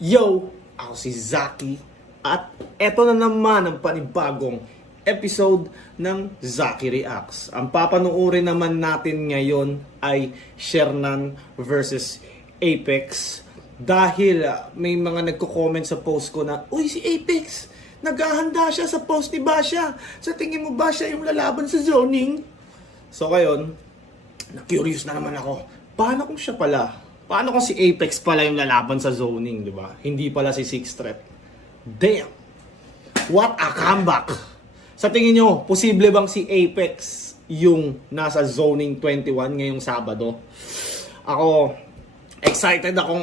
Yo! Ako si Zaki at eto na naman ang panibagong episode ng Zaki Reacts. Ang papanuorin naman natin ngayon ay Shernan versus Apex dahil may mga nagko-comment sa post ko na, "Uy, si Apex! Naghahanda siya sa post ni Basha. Sa tingin mo ba siya yung lalaban sa zoning?" So ngayon, na-curious na naman ako. Paano kung siya pala? Paano kung si Apex pala yung lalaban sa zoning, di ba? Hindi pala si Six Threat. Damn! What a comeback! Sa tingin nyo, posible bang si Apex yung nasa zoning 21 ngayong Sabado? Ako, excited akong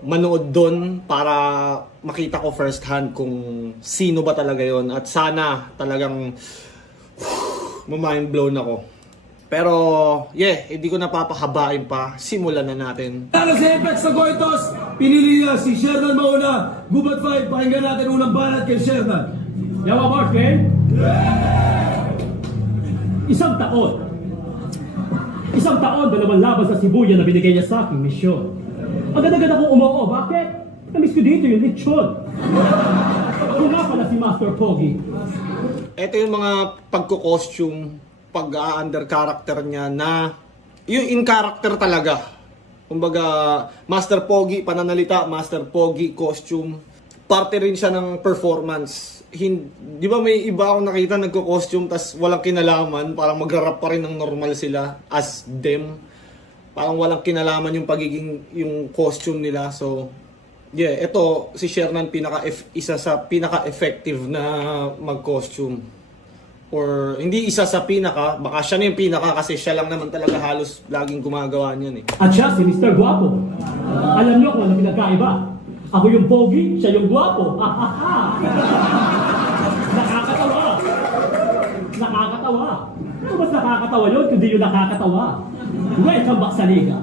manood doon para makita ko first hand kung sino ba talaga yon at sana talagang mind blown ako. Pero, hindi ko napapahabain pa. Simulan na natin. Talo si Apex sa Goitos, pinili niya si Shernan mauna. Gubat 5, pakinggan natin unang banat kay Shernan. Yawa Mark, eh? Isang taon, dalawang laban sa Shibuya na binigay niya sa aking misyon. Agad-agad akong umuo. Bakit? Namiss ko dito yung lechon. Ako nga pala si Master Pogi. Ito yung mga pagko-costume, pag-under character niya na yung in character talaga. Kumbaga, Master Pogi, pananalita, Master Pogi, costume. Parte rin siya ng performance. Di ba may iba akong nakita nagko-costume tas walang kinalaman, parang magra-rap pa rin ng normal sila as them. Parang walang kinalaman yung pagiging yung costume nila. So, ito si Shernan isa sa pinaka-effective na mag-costume. Or hindi isa sa pinaka, baka siya na yung pinaka kasi siya lang naman talaga halos laging gumagawa niyan eh. At siya si Mr. Guapo. Alam niyo kung ano pinagkaiba? Ako yung pogi, siya yung guwapo. Nakakatawa. Ano mas nakakatawa yun kundi yung nakakatawa? Welcome back sa liga.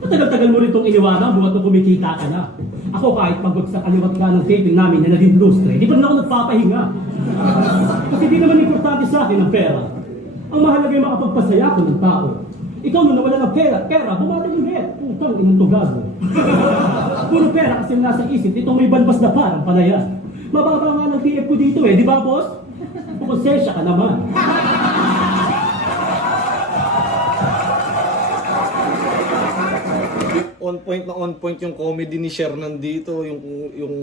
Matagal-tagal mo rin itong iniwanan buhat nung kumikita ka na. Ako kahit pagod sa kaliwat ka ng taping namin na naging lustre, di pa rin ako nagpapahinga. Kasi di naman importante sa akin ang pera. Ang mahalaga yung makapagpasaya ko ng tao. Ikaw nung nawala ng pera, bumati yung net. Putang inong tugaz mo. Puro pera kasi nasa isip, itong may balbas na parang palayan. Mababa nga ng TF ko dito di ba boss? Konsensya ka naman. On point yung comedy ni Shernan dito, yung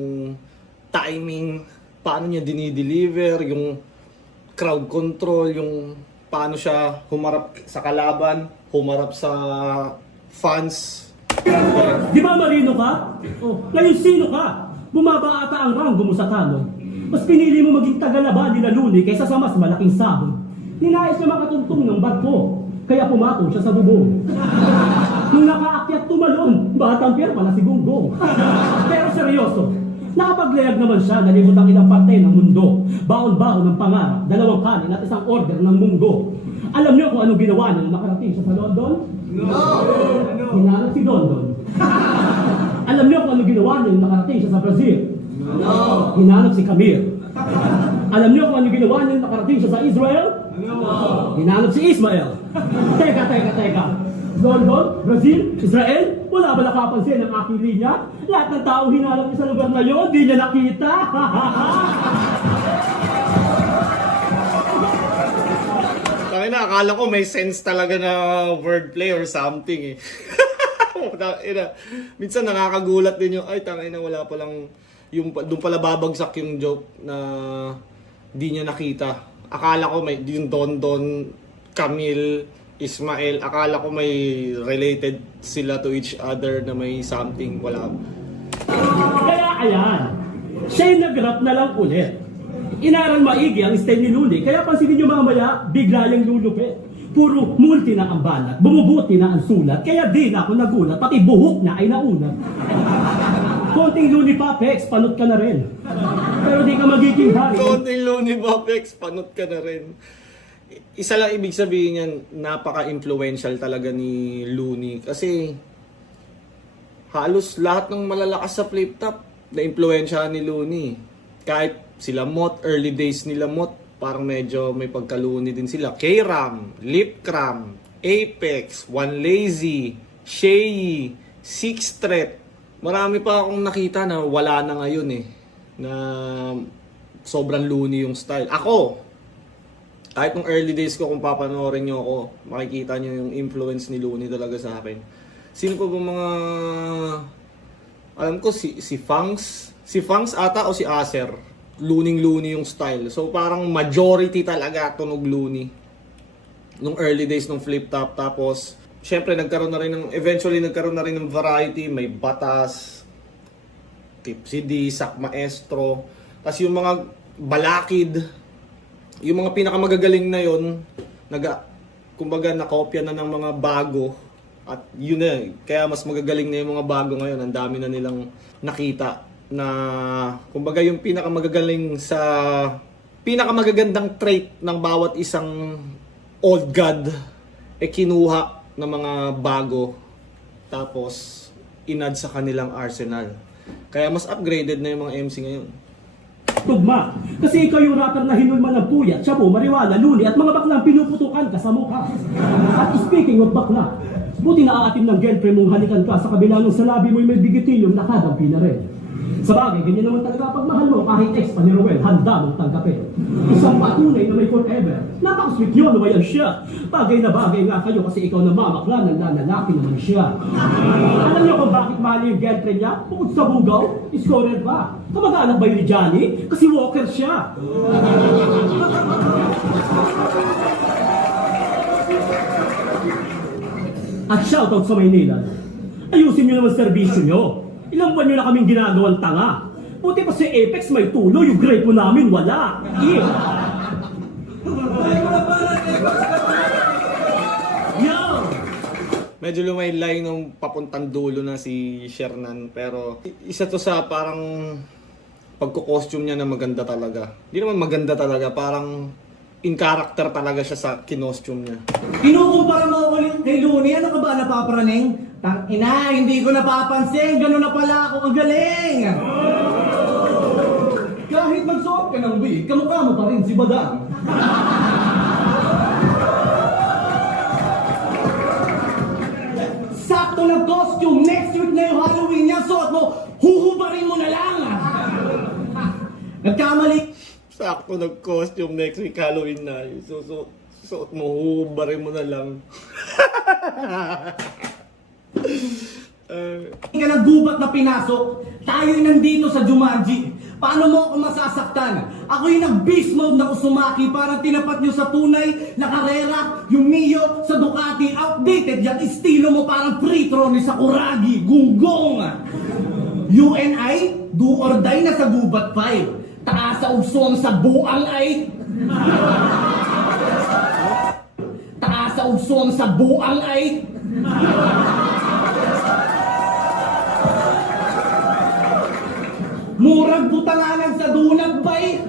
timing, paano niya dinideliver, yung crowd control, yung paano siya humarap sa kalaban, humarap sa fans. Di ba marino ka? Ngayon sino ka? Bumaba ata ang ranggo mo sa tanong. Mas pinili mo maging tagalaban ni Luni kaysa sa mas malaking sahod. Ninais niya makatuntong ng barko, kaya pumatong siya sa bubong. Nung nakaakyat tumalon, batang pier pala si Gunggong. Pero seryoso, nakapaglayag naman siya, nalibot ang ilang parte ng mundo. Baon-baon ng pangarap, 2 kanin at isang order ng munggo. Alam niyo kung anong ginawa niya nung nakarating siya sa London? No! Hinanap si London. Alam niyo kung anong ginawa niya nung nakarating siya sa Brazil? No! Hinanap si Camille. Alam niyo kung anong ginawa niya nung nakarating siya sa Israel? No! Hinanap si Ismael. Teka. London, Brazil, Israel, wala ba nakapansin ang aking linya? Lahat ng taong hinanap niya sa lugar na yun, di niya nakita. Tangina, akala ko may sense talaga na wordplay or something eh. Minsan nakakagulat din yung, ay tangina, wala palang, doon pala babagsak yung joke na di niya nakita. Akala ko may, yung Don, Camille, Ismael, akala ko may related sila to each other na may something, wala. Kaya ayan, siya yung nag-rap na lang ulit. Inaral maigi ang style ni Luli, kaya pansinin nyo mamaya, bigla yung lulupit. Puro multi na ang banat, bumubuti na ang sulat, kaya di na ako nagulat, pati buhok na ay naunat. Konting Luni Papex, panot ka na rin. Pero di ka magiging hari. Konting Luni Papex, panot ka na rin. Isa lang ibig sabihin yan, napaka-influential talaga ni Looney. Kasi halos lahat ng malalakas sa flip top na-influensyahan ni Looney. Kahit sila Mot, early days nila Mot, parang medyo may pagka-Looney din sila. K-Ram, Lip Cram, Apex, One Lazy, Shay, Six Threat, Marami pa akong nakita na wala na ngayon eh. Na sobrang loony yung style. Ako, kahit nung early days ko, kung papanoorin nyo ako, makikita nyo yung influence ni Looney talaga sa akin. Sino pa ba mga... Alam ko si Fangs. Si Fangs ata o si Acer. Looney yung style. So parang majority talaga tunog Looney. Nung early days ng flip top. Tapos, syempre eventually nagkaroon na rin ng variety. May Batas, Tipsy D, Sak Maestro. Tapos yung mga balakid, yung mga pinakamagagaling na yon, kumbaga nakopya na ng mga bago. At yun na, kaya mas magagaling na yung mga bago ngayon. Ang dami na nilang nakita na, kumbaga yung pinakamagagaling sa, pinakamagagandang trait ng bawat isang old god, kinuha ng mga bago. Tapos, inad sa kanilang arsenal. Kaya mas upgraded na yung mga MC ngayon. Tugma. Kasi ikaw yung rapper na hinulma ng puyat, Shabu, Mariwala, Luli, at mga baklang pinuputukan ka sa mukha. At speaking of bakla, buti na aatim ng girlfriend mong halikan ka sa kabila ng salabi mo'y may bigitilyong nakadampi na rin. Sa bagay, ganyan naman talaga pag mahal mo, kahit ex pa ni Rowel, handa mong tanggapin. Isang patunay na may forever. Napakasweet yun, ba yan siya? Bagay na bagay nga kayo kasi ikaw na mamakla, nanlalaki naman siya. Alam niyo kung bakit mahal yung girlfriend niya? Bukod sa bugaw, scorer ba? Kamag-anak ba yun ni Johnny? Kasi walker siya. At shoutout sa Maynila. Ayusin niyo naman serbisyo niyo. Ilang buwan nyo na kaming ginagawang tanga. Buti pa si Apex may tulo, yung grade mo namin wala. Yo! Medyo lumaylay nung papuntang dulo na si Shernan, pero isa to sa parang pagko-costume niya na maganda talaga. Hindi naman maganda talaga, parang in character talaga siya sa kinostume niya. Kinukumpara mo ulit kay Looney, ano ka ba napapraning? Tang ina, hindi ko napapansin, gano'n na pala ako kagaling! Kahit magsuot ka ng wig, kamukha mo pa rin si Badang. Sakto na costume, next week na yung Halloween niya, suot mo, huhubarin mo na lang! Nagkamali Sakto nag-costume next week, Halloween na. Suot mo, hubarin mo na lang. ka na gubat na pinasok, tayo'y nandito sa Jumanji. Paano mo ako masasaktan? Ako yung nag-beast mode na Uzumaki para tinapat nyo sa tunay na karera, yung Mio sa Ducati. Outdated yan, estilo mo parang pre-tron sa Kuragi, gunggong. UNI, do or die na sa gubat 5. Taas sa usong sa buang ay. Taas sa usong sa buang ay. Murag butanganan sa dunag bay.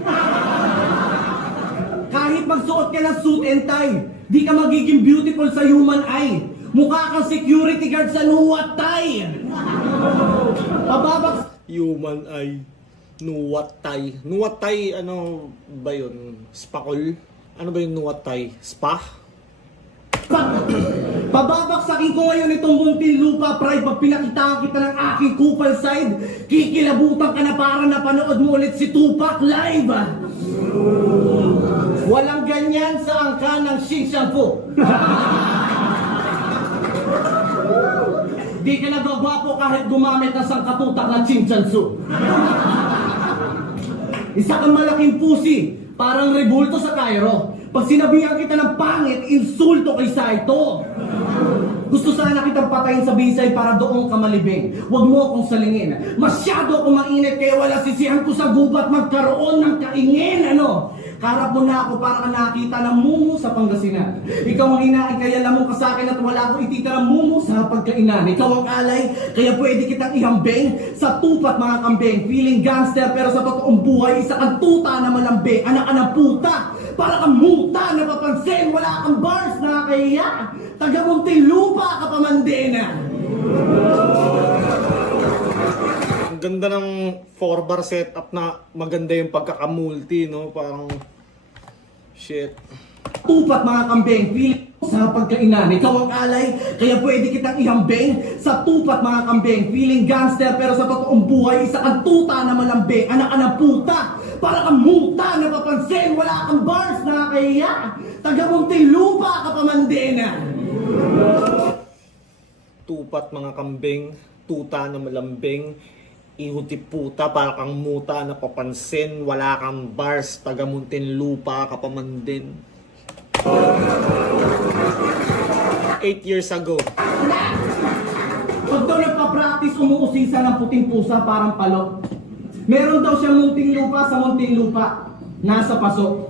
Kahit magsuot ka ng suit and tie, di ka magiging beautiful sa human eye. Mukha kang security guard sa nuwatay. Pababak Human ay nuwatay. Nuwatay, ano ba yun? Spakol? Ano ba yung nuwatay? Spa? Pababaksakin ko ngayon itong munting lupa, pride. Pag pinakitaan kita ng aking kupal side, kikilabutan ka na para napanood mo ulit si Tupac live. Walang ganyan sa angka ng Shinshanpo. Di ka nagagwapo kahit gumamit ng sangkatutak na Chinchansu. Isa kang malaking pusi, parang rebulto sa Cairo. Pag sinabihan kita ng pangit, insulto kay Saito. Gusto sana kitang patayin sa bisay para doon ka malibing. Huwag mo akong salingin. Masyado akong mainit kaya wala sisihan ko sa gubat magkaroon ng kaingin, ano? Karap mo na ako para ka nakita ng mumu sa Pangasinan. Ikaw ang inaay kaya lamang ka sa akin at wala akong ititirang mumu sa pagkainan. Ikaw ang alay kaya pwede kitang ihambing sa tupat mga kambing. Feeling gangster pero sa totoong buhay isa kang tuta na malambing. Anak ka ng puta para kang muta napapansin. Wala kang bars nakakahiya. Taga-munting lupa ka pamandena. Ang ganda ng 4-bar setup na maganda yung pagkakamulti, no? Parang, shit. Tupat mga kambing, feeling ko sa pagkainan, ikaw ang alay, kaya pwede kitang ihambing. Sa tupat mga kambing, feeling gangster, pero sa totoong buhay, isa kang tuta na malambing. Anak ka ng puta, para kang muta, napapansin, wala kang bars, nakakahiya. Taga-Muntinlupa ka pa man din. Tupat mga kambing, tuta na malambing, ihuti puta para kang muta na papansin, wala kang bars, taga Muntinlupa ka pa man din. 8 years ago. Pag daw nagpa-practice, umuusisa ng puting pusa parang palo. Meron daw siyang Muntinlupa sa Muntinlupa. Nasa paso.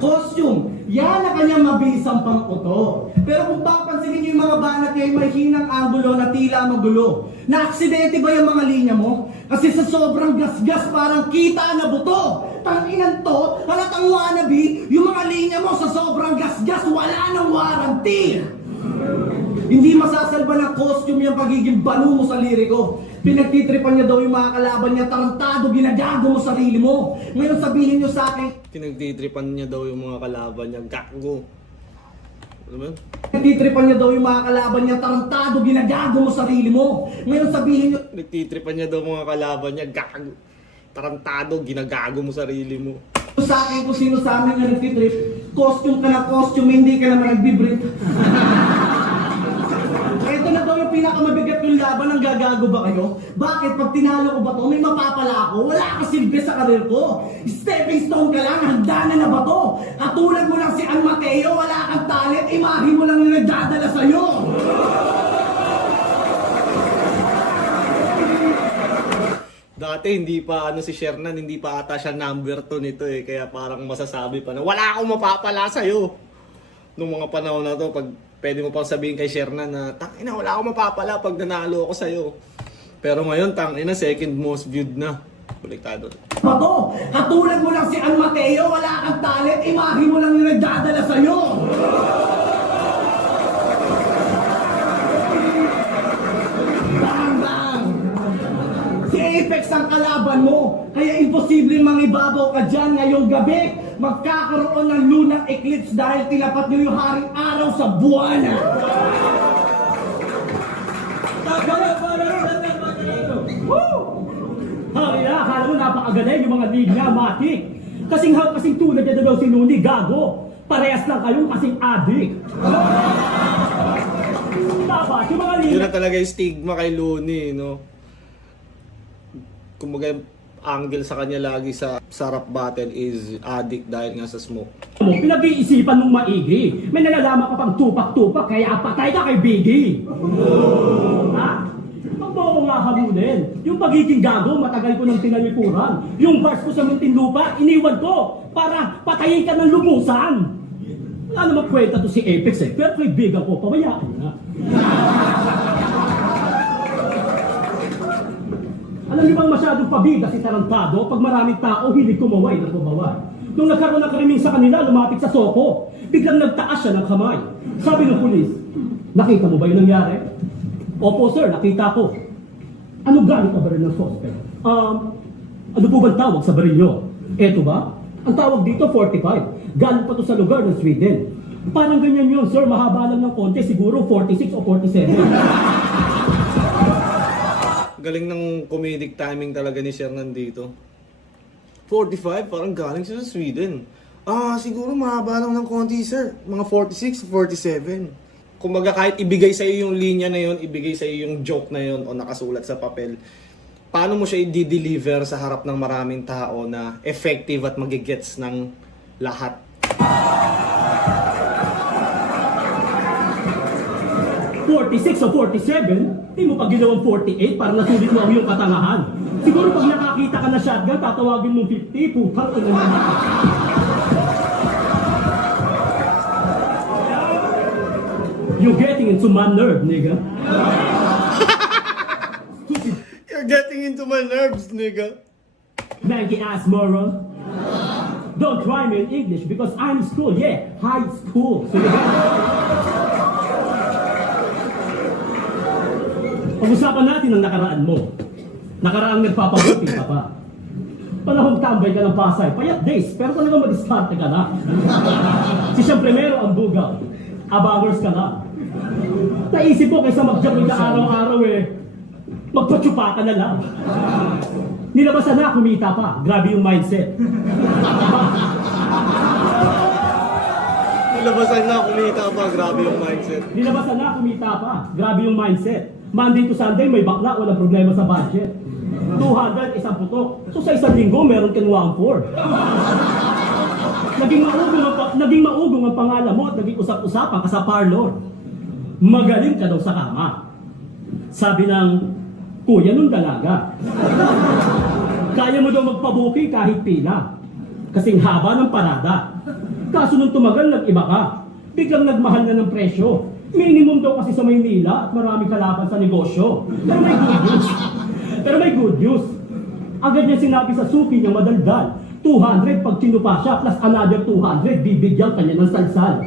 Costume. Yan na kanyang mabisang pangkuto. Pero kung papansinin niyo yung mga banat niya, may hinang angulo na tila magulo. Na-aksidente ba yung mga linya mo? Kasi sa sobrang gasgas parang kita na buto. Tanginan to, halatang wannabe, yung mga linya mo sa sobrang gasgas, wala nang warranty. Hindi masasalba ng costume yung pagiging banu mo sa liriko. Pinagtitripan niya daw yung mga kalaban niya, tarantado, ginagago mo sarili mo. Ngayon sabihin niyo sa akin, Pinagtitripan niya daw yung mga kalaban niya, gago. Ano ba yun? pinagtitripan niya daw yung mga kalaban niya, tarantado, ginagago mo sarili mo. Ngayon sabihin niyo, Nagtitripan niya daw mga kalaban niya, gago. Tarantado, ginagago mo sarili mo. sa akin kung sino sa amin na nagtitrip, costume ka na costume, hindi ka naman nagbibrip. Ito na daw yung pinakamabigat yung laban ng gagago ba kayo? Bakit pag tinalo ko ba to, may mapapala ako? Wala ka silbi sa karir ko. Stepping stone ka lang, hagdanan na ba to? Katulad mo lang si An Mateo, wala kang talent, imahe mo lang yung nagdadala sa'yo. Dati hindi pa si Shernan, hindi pa ata siya number 2 nito eh. Kaya parang masasabi pa na wala akong mapapala sa'yo. Nung mga panahon na to, pag pwede mo pang sabihin kay Shernan na tangina, wala akong mapapala pag nanalo ako sa'yo. Pero ngayon, tangina, second most viewed na. Baliktado. Bato, katulad mo lang si An Mateo, wala kang talent, imahe mo lang yung nagdadala sa'yo. Bang, bang! Si Apex ang kalaban mo, kaya imposibleng mangibabaw ka dyan ngayong gabi. Magkakaroon ng lunar eclipse dahil tinapat niyo yung haring araw sa buwan. Woo! Hangina, akala mo napakagaling yung mga linya, matik. Kasing tulad niya daw si Nuni, gago. Parehas lang kayong kasing adik. Dapat, yung mga Yun linya... na talaga yung stigma kay Looney, no? Kumbaga, angle sa kanya lagi sa rap battle is addict dahil nga sa smoke. Pinag-iisipan mong maigi. May nalalaman ka pang tupak-tupak, kaya patay ka kay Biggie. Ha? Huwag mo akong hahamunin. Yung pagiging gago, matagal ko nang tinalikuran. Yung bars ko sa Muntinlupa, iniwan ko para patayin ka ng lumusan. Wala namang kwenta to si Apex eh, pero kaibigan ko, pabayaan na. Alam niyo bang masyadong pabida si Tarantado? Pag maraming tao, hilig kumaway na kumaway. Nung nagkaroon ng kariming sa kanila, lumapit sa soko. Biglang nagtaas siya ng kamay. Sabi ng pulis, nakita mo ba yung nangyari? Opo sir, nakita ko. Ano galing ka baril ng suspect? Ano po bang tawag sa baril nyo? Eto ba? Ang tawag dito, 45. Galing pa to sa lugar ng Sweden. Parang ganyan yun sir, mahaba lang ng konti. Siguro 46 o 47. Galing ng comedic timing talaga ni Shernan dito. 45, parang galing siya sa Sweden. Siguro mahaba lang ng konti, sir. Mga 46, 47. Kumbaga kahit ibigay sa iyo yung linya na yon, ibigay sa iyo yung joke na yon o nakasulat sa papel, paano mo siya i-deliver sa harap ng maraming tao na effective at magigets ng lahat? ...46 o 47, di mo pa ginawang 48 para nasulit mo ang iyong katangahan. Siguro pag nakakita ka na shotgun, tatawagin mong 50, putang ina naman. You're getting into my nerve, nigga. You're getting into my nerves, nigga. Manky ass moron. Don't try me in English because I'm in school, yeah, high school. So pag-usapan natin ang nakaraan mo. Nakaraang nagpapabuti ka pa. Panahong tambay ka ng Pasay, payat days, pero talagang mag-start ka na. Si siyang primero ang bugaw, abangers ka na. Naisip ko kaysa mag-jogging ka araw-araw magpatsupa ka na lang. Nilabasan na, kumita pa. Grabe yung mindset. Nilabasan na, kumita pa. Grabe yung mindset. Nilabasan na, kumita pa. Grabe yung mindset. Monday to Sunday, may bakla, walang problema sa budget. 200, isang putok. So sa isang linggo, meron kang 1-4. Naging maugong ang pangalan mo at naging usap-usapan ka sa parlor. Magaling ka daw sa kama. Sabi ng kuya nung dalaga. Kaya mo daw magpabuking kahit pila. Kasing haba ng parada. Kaso nung tumagal, nag-iba ka. Biglang nagmahal na ng presyo. Minimum daw kasi sa Maynila at marami kalaban sa negosyo. Pero may good news. Agad niya sinabi sa suki niya madaldal. 200 pag tinupa siya plus another 200 bibigyan kanya ng salsal.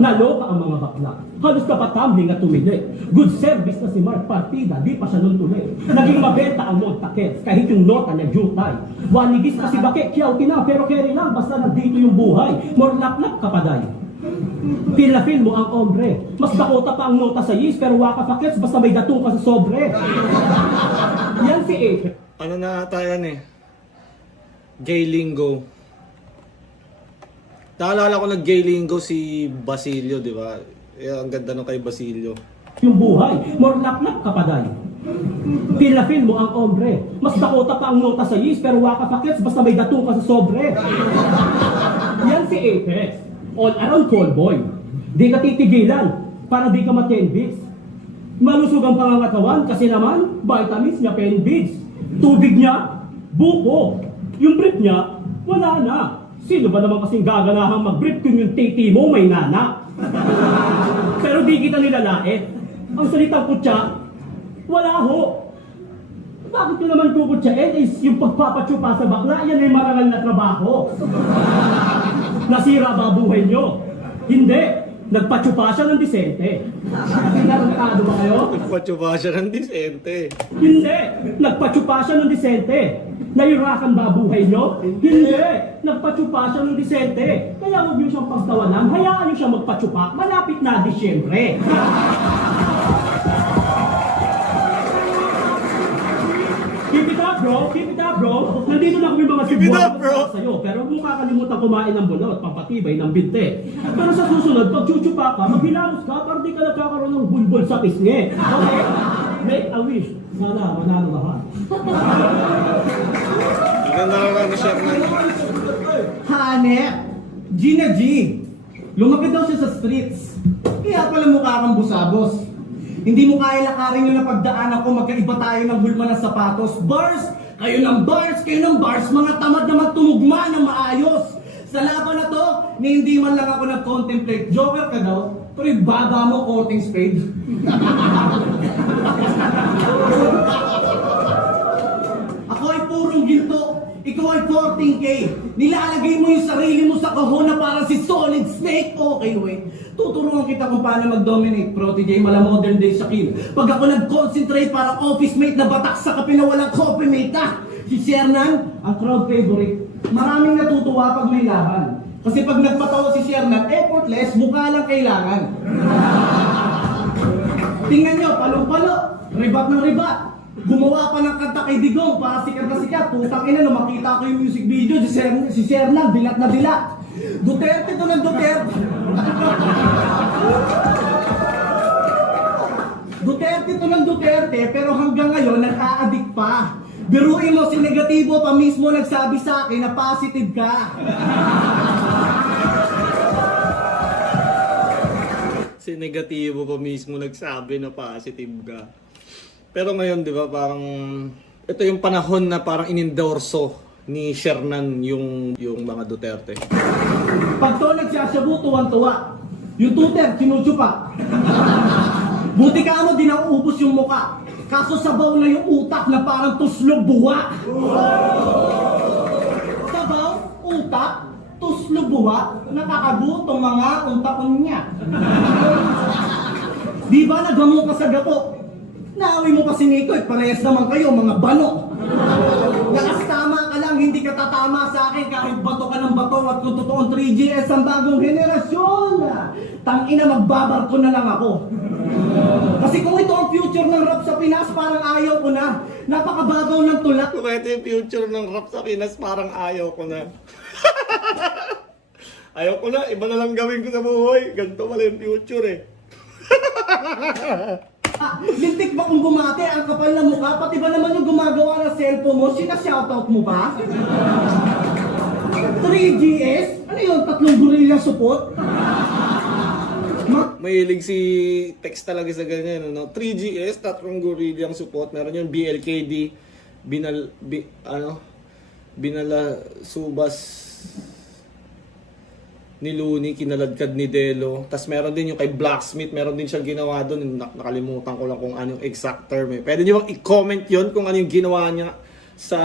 Naloka ang mga bakla. Halos kapatambling at tumili. Good service na si Mark Partida, di pa siya nun tuloy. Naging mabenta ang Montaquets kahit yung nota niya jutay. Wanigis na si Bakit, kiyaw na pero carry lang basta nandito yung buhay. More lap-lap kapaday. Feel na feel mo ang ombre. Mas dakota pa ang nota sa yis pero waka pakets basta may datong ka sa sobre. Yan si Ape. Ano na ata yan Gay Lingo. Naalala ko nag-gay lingo si Basilio, di ba? Ang ganda nung kay Basilio. Yung buhay, more lap-lap kapaday. Feel na feel mo ang ombre. Mas dakota pa ang nota sa yis pero waka pakets basta may datong ka sa sobre. Yan si Apex. All around call boy. Di ka titigilan para di ka ma-10 Malusog ang pangangatawan kasi naman vitamins niya 10 beads. Tubig niya, buko. Yung brief niya, wala na. Sino ba naman kasing gaganahang mag-brief kung yung titi mo may nana? Pero di kita nilalait. Ang salitang kutsa, wala ho. Bakit ko naman kukutsain is yung pagpapatsupa sa bakla, yan ay marangal na trabaho. Nasira ba buhay nyo? Hindi. Nagpatsupa siya ng disente. Narantado ba kayo? Nagpatsupa siya ng disente. Hindi. Nagpatsupa siya ng disente. Nairakan ba buhay nyo? Hindi. Nagpatsupa siya ng disente. Kaya huwag nyo siyang pagtawanan. Hayaan nyo siyang magpatsupa. Malapit na Disyembre. Keep it up, bro. Keep it up, bro. Nandito na kami mga Keep it up, bro. Sa'yo, pero huwag mo kakalimutan kumain ng bulot, pampatibay ng binte. Pero sa susunod, pag chuchupa ka, maghilamos ka para di ka nagkakaroon ng bulbul sa pisngi. Okay? Make a wish. Sana, manalo ka ha. Ganda na siya ng Hanep! Gina G! Lumapit daw siya sa streets. Kaya pala mukha kang busabos. Hindi mo kaya lakarin yung napagdaanan ko, magkaiba tayo ng hulma ng sapatos. Bars! Kayo ng bars! Kayo ng bars! Mga tamad na magtumugma ng maayos! Sa laban na to, ni hindi man lang ako nag-contemplate. Joker ka daw, pero yung baba mo, courting spade. Ako ay purong ginto. Ikaw ay 14K. Nilalagay mo yung sarili mo sa kahon na parang si Solid Snake. Okay, wait. Tuturuan kita kung paano mag-dominate. Protege, mala modern day Shaquille. Pag ako nag-concentrate parang office mate na batak sa kape na walang coffee mate Si Shernan, ang crowd favorite. Maraming natutuwa pag may laban. Kasi pag nagpatawa si Shernan, effortless, mukha lang kailangan. Tingnan nyo, palong-palo. Ribat ng ribat. Gumawa pa ng kanta kay Digong para sikat na sikat. Putang ina, nung makita ko yung music video, si Shernan, dilat na dilat. Duterte to ng Duterte. Duterte to ng Duterte, pero hanggang ngayon, nag-a-addict pa. Biruin mo, si negatibo pa mismo nagsabi sa akin na positive ka. si negatibo pa mismo nagsabi na positive ka. Pero ngayon, di ba, parang ito yung panahon na parang inendorso ni Shernan yung mga Duterte. Pag to nagsasyabu, tuwan-tuwa. Yung tuter, sinusupa. Buti ka mo, di nauubos yung muka. Kaso sabaw na yung utak na parang tuslo buwa. Sabaw, utak, tuslo buwa, nakakabutong mga untaon niya. Di ba nagamo ka sa gapo? Naaway mo pa si Nico eh, parehas naman kayo, mga balo. Nakastama ka lang, hindi ka tatama sa akin kahit bato ka ng bato at kung totoong 3GS ang bagong henerasyon. Tangina, magbabarko na lang ako. Kasi kung ito ang future ng rap sa Pinas, parang ayaw ko na. Napakababaw ng tulak. Kung ito yung future ng rap sa Pinas, parang ayaw ko na. Ayaw ko na, iba na lang gawin ko sa buhay. Ganito pala yung future eh. Lintik ba kung bumate ang kapal na mukha? Pati ba naman yung gumagawa ng cellphone mo? Sina-shoutout mo ba? 3GS? Ano yun? Tatlong gorilla support? Mahilig si Tex talaga sa ganyan, no? 3GS, tatlong gorillang support. Meron yung BLKD, Binala Subas ni Looney, kinaladkad ni Delo. Tapos meron din yung kay Blacksmith, meron din siyang ginawa doon. Nakalimutan ko lang kung ano yung exact term eh. Pwede niyo bang i-comment yon kung ano yung ginawa niya sa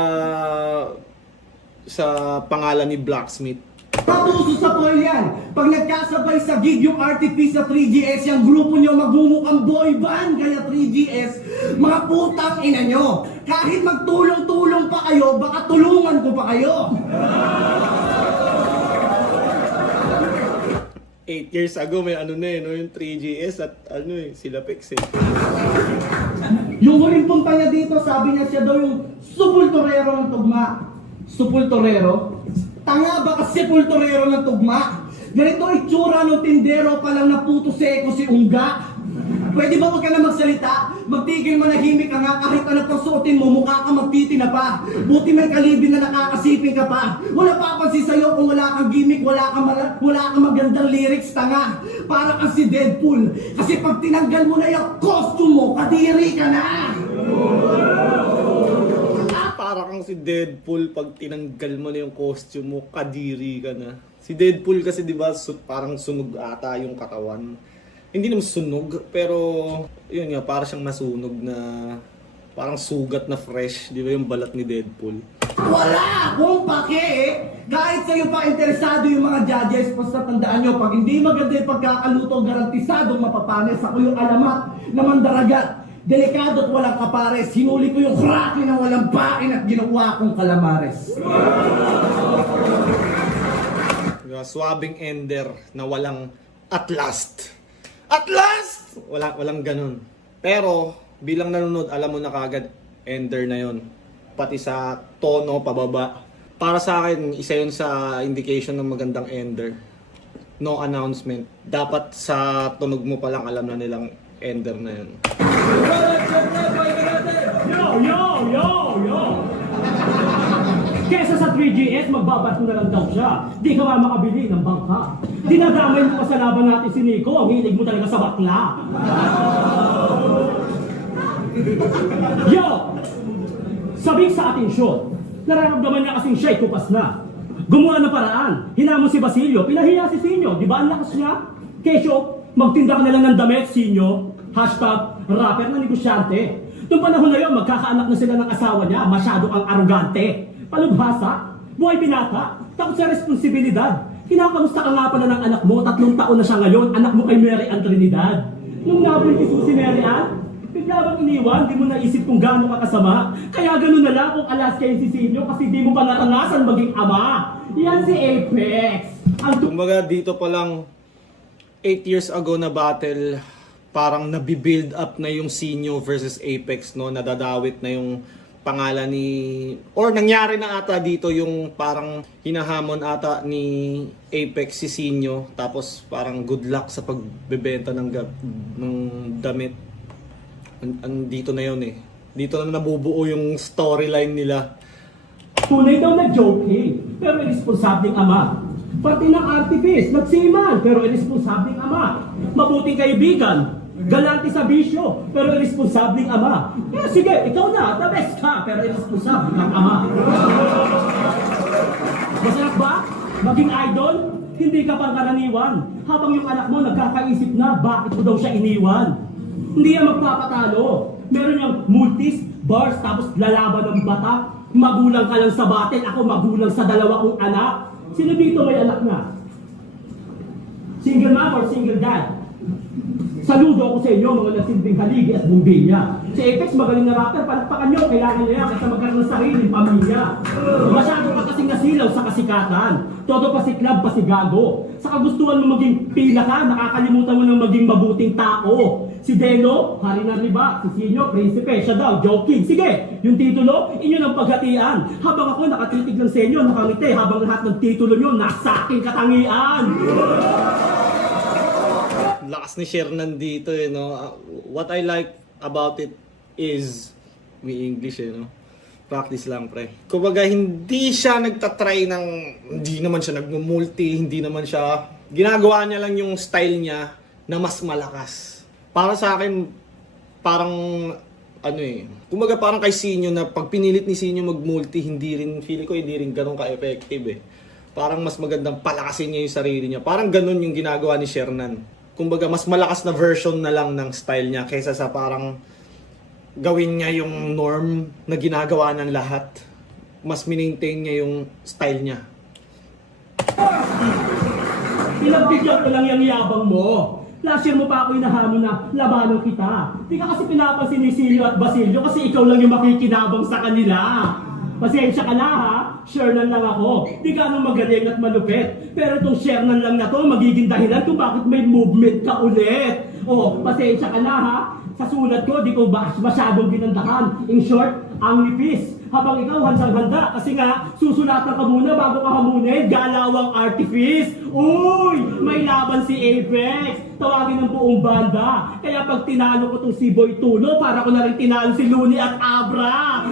pangalan ni Blacksmith. Patuso sa toil yan. Pag nagkasabay sa gig yung RTP sa 3GS, yung grupo nyo magmumukhang boy band, kaya 3GS, mga putang ina nyo. Kahit magtulong-tulong pa kayo, baka tulungan ko pa kayo. 8 years ago may ano na eh, no? Yung 3GS at ano eh, sila Pex eh. Yung huling punta niya dito, sabi niya siya daw yung supultorero ng tugma. Supultorero? Tanga ba kasi sepultorero ng tugma? Ganito itsura ng tindero pa lang na puto seko si Ungga. Pwede ba huwag ka na magsalita? Magtigil manahimik ka nga kahit ano pang suotin mo, mukha ka magtitina pa. Buti may kalibin na nakakasipin ka pa. Wala papansin sa'yo kung wala kang gimmick, wala kang magandang lyrics, tanga. Para kang si Deadpool. Kasi pag tinanggal mo na yung costume mo, kadiri ka na! Para kang si Deadpool pag tinanggal mo na yung costume mo, kadiri ka na. Si Deadpool kasi di ba parang sunog ata yung katawan. Hindi naman sunog, pero yun nga, parang siyang masunog na parang sugat na fresh, di ba yung balat ni Deadpool? Wala akong pake eh! Kahit sa'yo pa interesado yung mga judges, basta tandaan nyo, pag hindi maganda yung pagkakaluto, garantisadong mapapanes. Ako yung alamat na mandaragat. Delikado at walang kapares. Hinuli ko yung kraken na walang bain at ginawa kong kalamares. Swabing ender na walang at last. At last! Walang ganun. Pero, bilang nanonood, alam mo na kagad, ender na yon. Pati sa tono, pababa. Para sa akin, isa yun sa indication ng magandang ender. No announcement. Dapat sa tunog mo pa lang alam na nilang ender na yun. Yo! Kesa sa 3GS, magbabato na lang daw siya. Di ka makabili ng bangka. Dinadamay mo pa sa laban natin si Nico. Ang hilig mo talaga sa bakla. Yo! Sabik sa ating show. Nararamdaman niya kasing siya'y kupas na. Gumawa ng paraan. Hinamon si Basilio. Pinahiya si Sinyo. Di ba ang lakas niya? Kesyo, magtinda ka na lang ng damit, Sinyo. #rapper na negosyante. Noong panahon na yun, magkakaanak na sila ng asawa niya. Masyado kang arugante. Palubhasa, buhay binata, takot sa responsibilidad. Kinakamusta ka nga pala ng anak mo, 3 taon na siya ngayon, anak mo kay Mary Ann Trinidad. Nung nabuntis mo si Mary Ann, bigla bang iniwan, di mo naisip kung gaano ka kasama. Kaya gano'n na lang kung alas kayo si Sinyo kasi di mo pa naranasan maging ama. Yan si Apex. Kumbaga dito pa lang 8 years ago na battle, parang nabibuild up na yung Sinyo versus Apex, no? Nadadawit na yung pangalan ni, or nangyari na ata dito yung parang hinahamon ata ni Apex si Sinyo, tapos parang good luck sa pagbebenta ng damit. Dito na yun eh. Dito na nabubuo yung storyline nila. Tunay daw na joking, pero irresponsableng ama. Pati ng artipist, nagsiman, pero irresponsableng ama. Mabuting kaibigan, galante sa bisyo, pero irresponsableng ama. Kaya sige, ikaw na, the best ka, pero irresponsableng ang ama. Masarap ba? Maging idol? Hindi ka pangkaraniwan. Habang yung anak mo nagkakaisip na, bakit mo daw siya iniwan? Hindi yan magpapatalo. Meron yung multis, bars, tapos lalaban ng bata. Magulang ka lang sa batin, ako magulang sa 2 kong anak. Sino dito may anak na? Single mom or single dad? Saludo ako sa inyo, mga nasilbing haligi at bumbilya. Si Apex, magaling na rapper, palakpakan nyo, kailangan niya yan kasi magkaroon ng sariling pamilya. Masyado pa kasing nasilaw sa kasikatan. Todo pa si club, pa si gago. Sa kagustuhan mo maging pila ka, nakakalimutan mo ng maging mabuting tao. Si Deno, hari na riba. Si Sinyo, prinsipe, siya daw, joking. Sige, yung titulo, inyo ng paghatian. Habang ako nakatitig lang sa inyo, nakangiti, habang lahat ng titulo nyo, nasa aking katangian. Lakas ni Shernan dito eh, no? What I like about it is may English eh, no? Practice lang, pre. Kumbaga, hindi siya nagtatry ng, hindi naman siya nagmumulti, hindi naman siya, ginagawa niya lang yung style niya na mas malakas. Para sa akin, parang, ano eh, kumbaga parang kay Sinyo na pag pinilit ni Sinyo mag-multi, hindi rin, feeling ko hindi rin ganun ka-effective eh. Parang mas magandang palakasin niya yung sarili niya. Parang ganun yung ginagawa ni Shernan. Kumbaga, mas malakas na version na lang ng style niya kaysa sa parang gawin niya yung norm na ginagawa ng lahat. Mas maintain niya yung style niya. Pinagbigyan ko lang yung yabang mo. Last year mo pa ako inahamon na labanan kita. Di ka kasi pinapansin ni Silio at Basilio kasi ikaw lang yung makikinabang sa kanila. Pasensya ka na ha, Shernan lang ako. Di ka anong magaling at malupit. Pero itong Shernan lang na to, magiging dahilan kung bakit may movement ka ulit. O, pasensya ka na ha. Sa sulat ko, di ko ba masyadong ginandahan. In short, ang nipis. Habang ikaw handang-handa kasi nga, susulatan ka muna bago ka hamunin. Galawang artifice. Uy, may laban si Apex. Tawagin ng buong banda. Kaya pag tinalo ko tong si Boy Tulo, para ko na rin tinalo si Looney at Abra.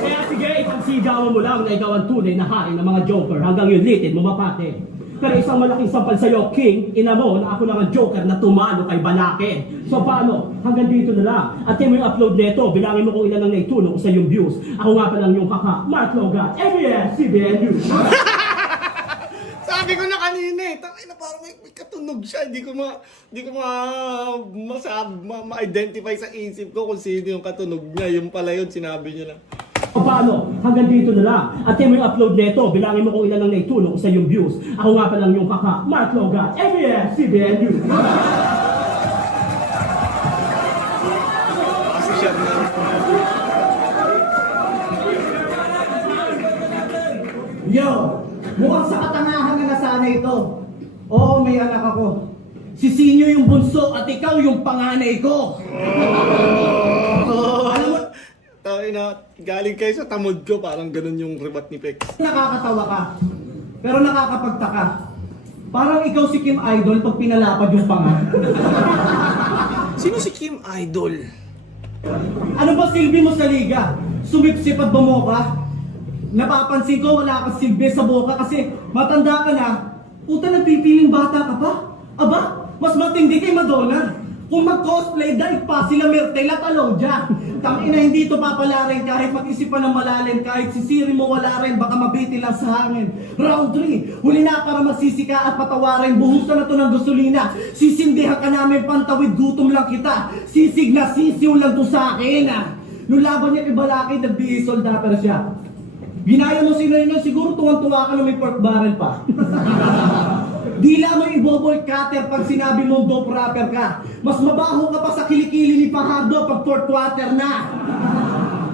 Kaya sige, ipagsigawan mo lang na ikaw ang tunay na hari ng mga joker hanggang yun litin mo mapate. Pero isang malaking sampal sa'yo, King, ina mo na ako lang ang joker na tumalo kay Balake. So paano? Hanggang dito na lang. At yung upload nito, bilangin mo kung ilan ang naitulong sa yung views. Ako nga pa lang yung kaka, Mark Logan, ABS-CBN News. Sabi ko na kanina eh, tangay na parang may katunog siya. Hindi ko ma-identify sa isip ko kung sino yung katunog niya. Yung pala yun, sinabi niya na. O paano? Hanggang dito na lang. At yung upload nito, bilangin mo kung ilan ang naitulong sa yung views. Ako nga pa lang yung kaka, Mark Logan, ABS-CBN News. Kasi siya na. Yo! Mukhang sa katangahan na nasana ito. Oo, may anak ako. Si Sinyo yung bunso at ikaw yung panganay ko. Alam mo, Tawin na, galing kayo sa tamod ko, parang ganun yung rebat ni Pex. nakakatawa ka. Pero nakakapagtaka. Parang ikaw si Kim Idol pag pinalapad yung panga. Sino si Kim Idol? Ano ba silbi mo sa liga? Sumipsip at bumoka? Napapansin ko wala kang silbi sa boka kasi matanda ka na. Puta, nagpipiling bata ka pa? Aba, mas matindi kay Madonna. Kung mag-cosplay, daig pa sila Myrtle at Alodia. Tangina, hindi ito papalarin kahit mag-isip pa ng malalim. Kahit si Siri mo wala rin, baka mabiti lang sa hangin. Round 3, huli na para masisika at patawarin. Buhusan na to ng gasolina. Sisindihan ka namin, pantawid, gutom lang kita. Sisig na sisiw lang to sa akin. Nung laban niya kay Balake, nag-BA soldater siya. Ginaya mo sino yun, siguro tuwang-tuwa ka na may pork barrel pa. Dila mo i-bobble cutter pag sinabi mong dope rapper ka. Mas mabaho ka pa sa kilikili ni Fajardo pag fourth quarter na.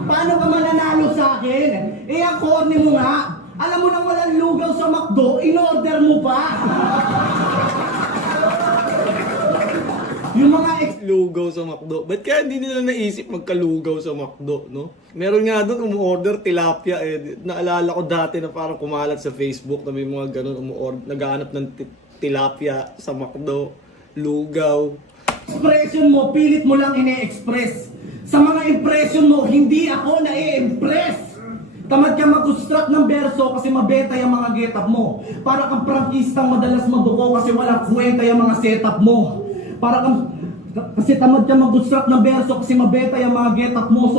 Paano ka mananalo sa akin? Eh, ang corny mo nga. Alam mo nang walang lugaw sa McDo, in-order mo pa. Yung mga Lugaw sa McDo. Ba't kaya hindi nila naisip magkalugaw sa McDo, no? Meron nga doon umu-order tilapia eh. Naalala ko dati na parang kumalat sa Facebook na may mga ganun naghahanap ng tilapia sa McDo. Lugaw. expression mo, pilit mo lang ine-express. Sa mga impression mo, hindi ako na-i-impress. Tamad ka mag-construct ng verso kasi mabeta yung mga get-up mo. Para kang prangkistang madalas mabuko kasi walang kwenta yung mga setup mo. Para kang kasi tamad ka mag-construct ng verso kasi mabeta yung mga get-up mo.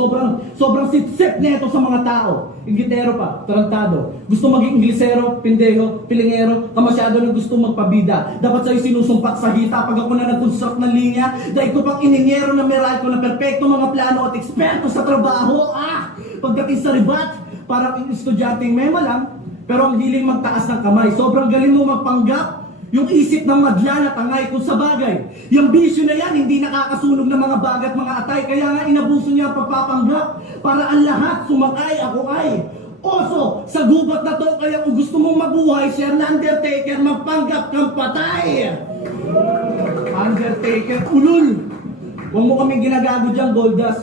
Sobrang sip-sip neto sa mga tao. Ingitero pa, tarantado. Gusto maging Inglesero, Pindeho, Pilingero, kamasyado na gusto magpabida. Dapat sa'yo sinusumpak sa hita pag ako na nag-construct ng linya. Dahil ko pang iningero na meral ko na perpekto mga plano at eksperto sa trabaho. Pagdating sa ribat, parang estudyanteng mema lang, pero ang hiling magtaas ng kamay. Sobrang galing mo magpanggap. Yung isip ng madla na tangay kung sa bagay. Yung bisyo na yan, hindi nakakasunog ng mga bagat, mga atay. Kaya nga inabuso niya ang pagpapanggap para ang lahat sumakay, ako ay. Oso, sa gubat na to, kaya kung gusto mong mabuhay, share na Undertaker, magpanggap kang patay. Undertaker, ulul. Huwag mo kaming ginagago dyan, Goldust.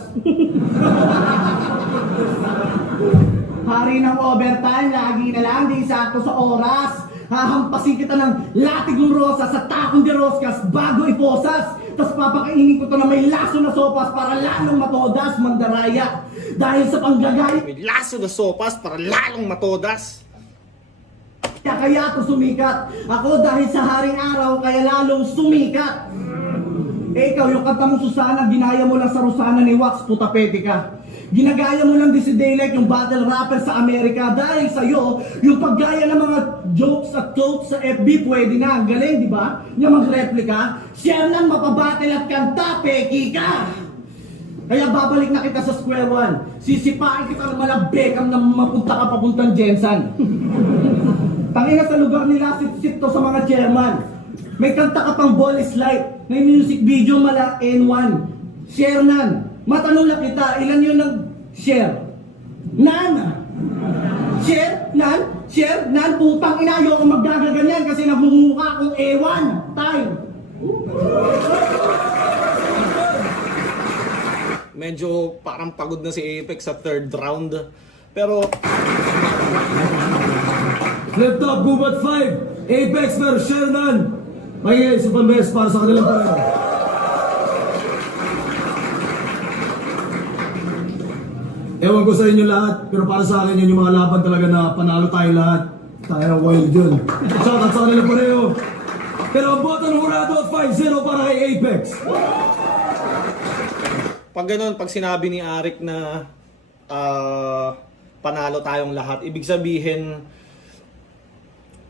Hari ng overtime, lagi na lang, di sakto sa oras. Hahampasin kita ng latig ng rosa sa takong de roskas bago iposas. Tapos papakainin ko to na may laso na sopas para lalong matodas, mandaraya. Dahil sa panggagay, May laso na sopas para lalong matodas. kaya to sumikat. Ako dahil sa haring araw, kaya lalong sumikat. Eh ikaw, yung kanta mo Susana, ginaya mo lang sa Rosana ni Wax, putapete ka. Ginagaya mo lang din si Daylight, yung battle rapper sa Amerika. Dahil sa'yo, yung paggaya ng mga jokes at quotes sa FB, pwede na. Ang galing, di ba? Yung mag-replika, share lang mapabattle at kanta, peki ka! Kaya babalik na kita sa square one. Sisipain kita ng malabekam na mapunta ka papuntang Jensen. Tangina sa lugar nila, sit-sit to sa mga chairman. May kanta ka pang ball is light. May music video mala N1. Share nan. Matanong lang kita, ilan yun ng share? Nan! Share? Nan? Share? Nan? Putang ina, ayoko magdagaganyan kasi nabumuka akong ewan. Time! Medyo parang pagod na si Apex sa third round. Pero Flip top, Gubat 5, Apex versus Shernan. May isa pang best para sa kanilang pareho. Ewan ko sa inyo lahat, pero para sa akin yun yung mga laban talaga na panalo tayo lahat. Tayo ng wild yun. Shoutout sa kanilang pareho. Pero ang bottom hurado 5-0 para kay Apex. pag ganun, pag sinabi ni Arik na panalo tayong lahat, ibig sabihin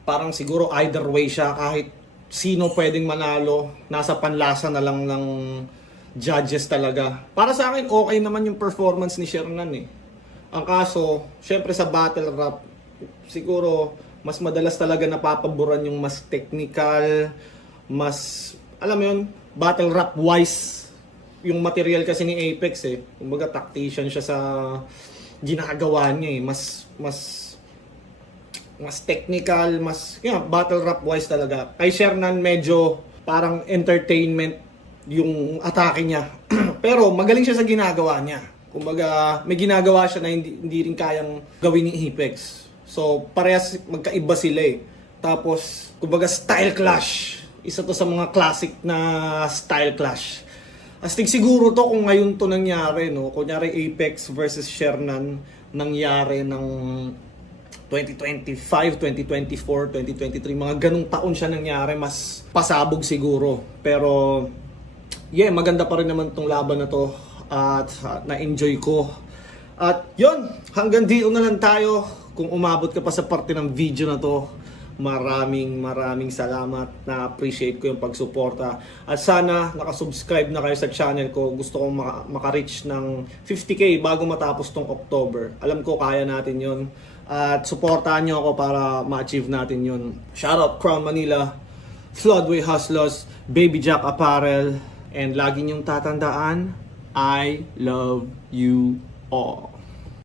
parang siguro either way siya, kahit sino pwedeng manalo, nasa panlasa na lang ng judges talaga. Para sa akin, okay naman yung performance ni Shernan eh. Ang kaso, syempre sa battle rap, siguro mas madalas talaga napapaboran yung mas technical, mas, alam mo yun, battle rap wise yung material kasi ni Apex eh. Kumbaga tactician siya sa ginagawa niya eh. Mas technical, mas battle rap wise talaga. Kay Shernan medyo parang entertainment yung atake niya. Pero magaling siya sa ginagawa niya. Kumbaga may ginagawa siya na hindi rin kayang gawin ni Apex. So parehas magkaiba sila eh. Tapos kumbaga style clash. Isa to sa mga classic na style clash. Astig siguro to kung ngayon to nangyari, no? Kunyari Apex versus Shernan nangyari ng 2025, 2024, 2023, mga ganung taon siya nangyari, mas pasabog siguro. Pero yeah, maganda pa rin naman tong laban na to at na-enjoy ko. At yun, hanggang dito na lang tayo. Kung umabot ka pa sa parte ng video na to, maraming salamat. Na-appreciate ko yung pagsuporta. At sana nakasubscribe na kayo sa channel ko. Gusto kong maka-reach ng 50k bago matapos tong October. Alam ko kaya natin yun. At supportahan nyo ako para ma-achieve natin yun. Shoutout Crown Manila, Floodway Hustlers, Baby Jack Apparel, and lagi nyong tatandaan, I love you all.